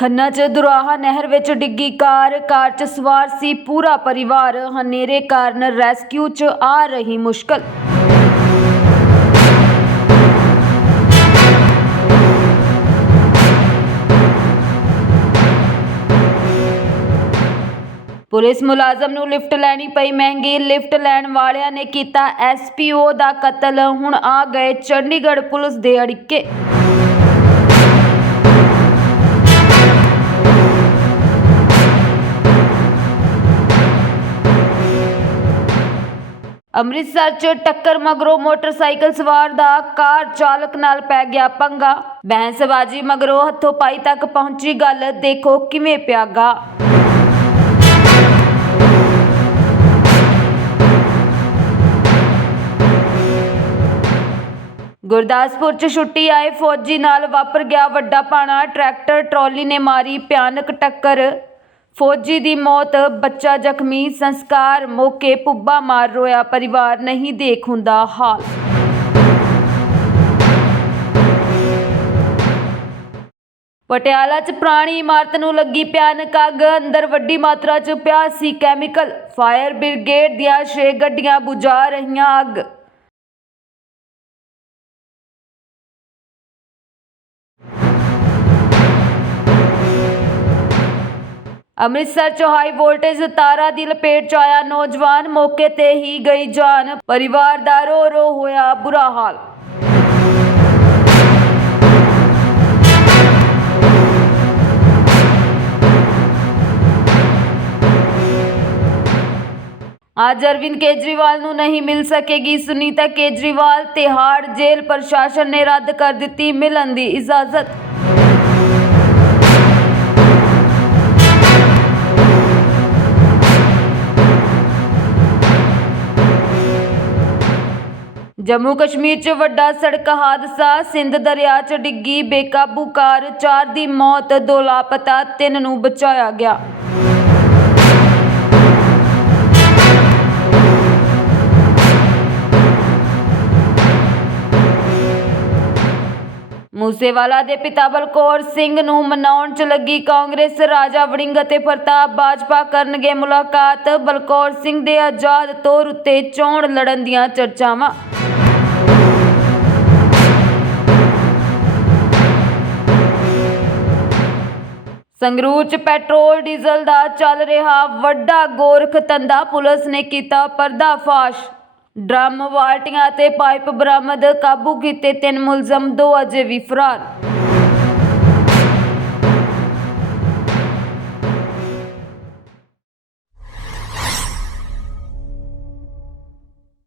ਖੰਨਾ 'ਚ ਦੁਰਾਹਾ ਨਹਿਰ ਵਿੱਚ ਡਿੱਗੀ ਕਾਰ। ਕਾਰ 'ਚ ਸਵਾਰ ਸੀ ਪੂਰਾ ਪਰਿਵਾਰ। ਹਨੇਰੇ ਕਾਰਨ ਰੈਸਕਿਊ 'ਚ ਆ ਰਹੀ ਮੁਸ਼ਕਲ। ਪੁਲਿਸ ਮੁਲਾਜ਼ਮ ਨੂੰ ਲਿਫਟ ਲੈਣੀ ਪਈ ਮਹਿੰਗੀ। ਲਿਫਟ ਲੈਣ ਵਾਲਿਆਂ ਨੇ ਕੀਤਾ ਐਸਪੀਓ ਦਾ ਕਤਲ। ਹੁਣ ਆ ਗਏ ਚੰਡੀਗੜ੍ਹ ਪੁਲਿਸ ਦੇ ਅੜਿੱਕੇ। ਅੰਮ੍ਰਿਤਸਰ 'ਚ ਟੱਕਰ ਮਗਰੋਂ ਮੋਟਰਸਾਈਕਲ ਸਵਾਰ ਦਾ ਕਾਰ ਚਾਲਕ ਨਾਲ ਪੈ ਗਿਆ ਪੰਗਾ। ਬਹਿਸਬਾਜ਼ੀ ਮਗਰੋਂ ਹੱਥੋਂ ਪਾਈ ਤੱਕ ਪਹੁੰਚੀ ਗੱਲ, ਦੇਖੋ ਕਿਵੇਂ ਪਿਆਗਾ ਗੁਰਦਾਸਪੁਰ 'ਚ ਛੁੱਟੀ ਆਏ ਫੌਜੀ ਨਾਲ ਵਾਪਰ ਗਿਆ ਵੱਡਾ ਪਾਣਾ। ਟਰੈਕਟਰ, ਟਰਾਲੀ ਨੇ ਮਾਰੀ ਭਿਆਨਕ ਟੱਕਰ। ਫੌਜੀ ਦੀ ਮੌਤ, ਬੱਚਾ ਜ਼ਖਮੀ, ਸੰਸਕਾਰ ਮੌਕੇ ਪੁੱਬਾ ਮਾਰ ਰੋਇਆ, ਪਰਿਵਾਰ ਨਹੀਂ ਦੇਖ ਹੁੰਦਾ ਹਾਲ। ਪਟਿਆਲਾ 'ਚ ਪੁਰਾਣੀ ਇਮਾਰਤ ਨੂੰ ਲੱਗੀ ਭਿਆਨਕ ਅੱਗ, ਅੰਦਰ ਵੱਡੀ ਮਾਤਰਾ 'ਚ ਪਿਆ ਸੀ ਕੈਮੀਕਲ। ਫਾਇਰ ਬ੍ਰਿਗੇਡ ਦੀਆਂ 6 ਗੱਡੀਆਂ ਬੁਝਾ ਰਹੀਆਂ ਅੱਗ। ਅੰਮ੍ਰਿਤਸਰ 'ਚ ਹਾਈ ਵੋਲਟੇਜ ਤਾਰਾਂ ਦੀ ਲਪੇਟ 'ਚ ਆਇਆ ਨੌਜਵਾਨ, ਮੌਕੇ ਤੇ ਹੀ ਗਈ ਜਾਨ। ਪਰਿਵਾਰ ਦਾ ਰੋ ਰੋ ਹੋਇਆ ਬੁਰਾ ਹਾਲ। ਅੱਜ ਅਰਵਿੰਦ ਕੇਜਰੀਵਾਲ ਨੂੰ ਨਹੀਂ ਮਿਲ ਸਕੇਗੀ ਸੁਨੀਤਾ ਕੇਜਰੀਵਾਲ, ਤਿਹਾੜ ਜੇਲ੍ਹ ਪ੍ਰਸ਼ਾਸਨ ਨੇ ਰੱਦ ਕਰ ਦਿੱਤੀ ਮਿਲਣ ਦੀ ਇਜਾਜ਼ਤ। ਜੰਮੂ ਕਸ਼ਮੀਰ 'ਚ ਵੱਡਾ ਸੜਕ ਹਾਦਸਾ, ਸਿੰਧ ਦਰਿਆ 'ਚ ਡਿੱਗੀ ਬੇਕਾਬੂ ਕਾਰ, ਚਾਰ ਦੀ ਮੌਤ, ਦੋ ਲਾਪਤਾ, ਤਿੰਨ ਨੂੰ ਬਚਾਇਆ ਗਿਆ। ਮੂਸੇਵਾਲਾ ਦੇ ਪਿਤਾ ਬਲਕੌਰ ਸਿੰਘ ਨੂੰ ਮਨਾਉਣ 'ਚ ਲੱਗੀ ਕਾਂਗਰਸ, ਰਾਜਾ ਵੜਿੰਗ ਅਤੇ ਪ੍ਰਤਾਪ ਬਾਜਪਾ ਕਰਨਗੇ ਮੁਲਾਕਾਤ। ਬਲਕੌਰ ਸਿੰਘ ਦੇ ਆਜ਼ਾਦ ਤੌਰ ਉੱਤੇ ਚੋਣ ਲੜਨ ਦੀਆਂ ਚਰਚਾਵਾਂ। ਸੰਗਰੂਰ 'ਚ ਪੈਟਰੋਲ, ਡੀਜ਼ਲ ਦਾ ਚੱਲ ਰਿਹਾ ਵੱਡਾ ਗੋਰਖ ਧੰਦਾ ਪੁਲਿਸ ਨੇ ਕੀਤਾ ਪਰਦਾਫਾਸ਼। ਡਰਮ ਵਾਲਟੀਆਂ ਅਤੇ ਪਾਈਪ ਬਰਾਮਦ ਕਾਬੂ ਕੀਤੇ ਤਿੰਨ ਮੁਲਜ਼ਮ ਦੋ ਅਜੇ ਵੀ ਫਰਾਰ।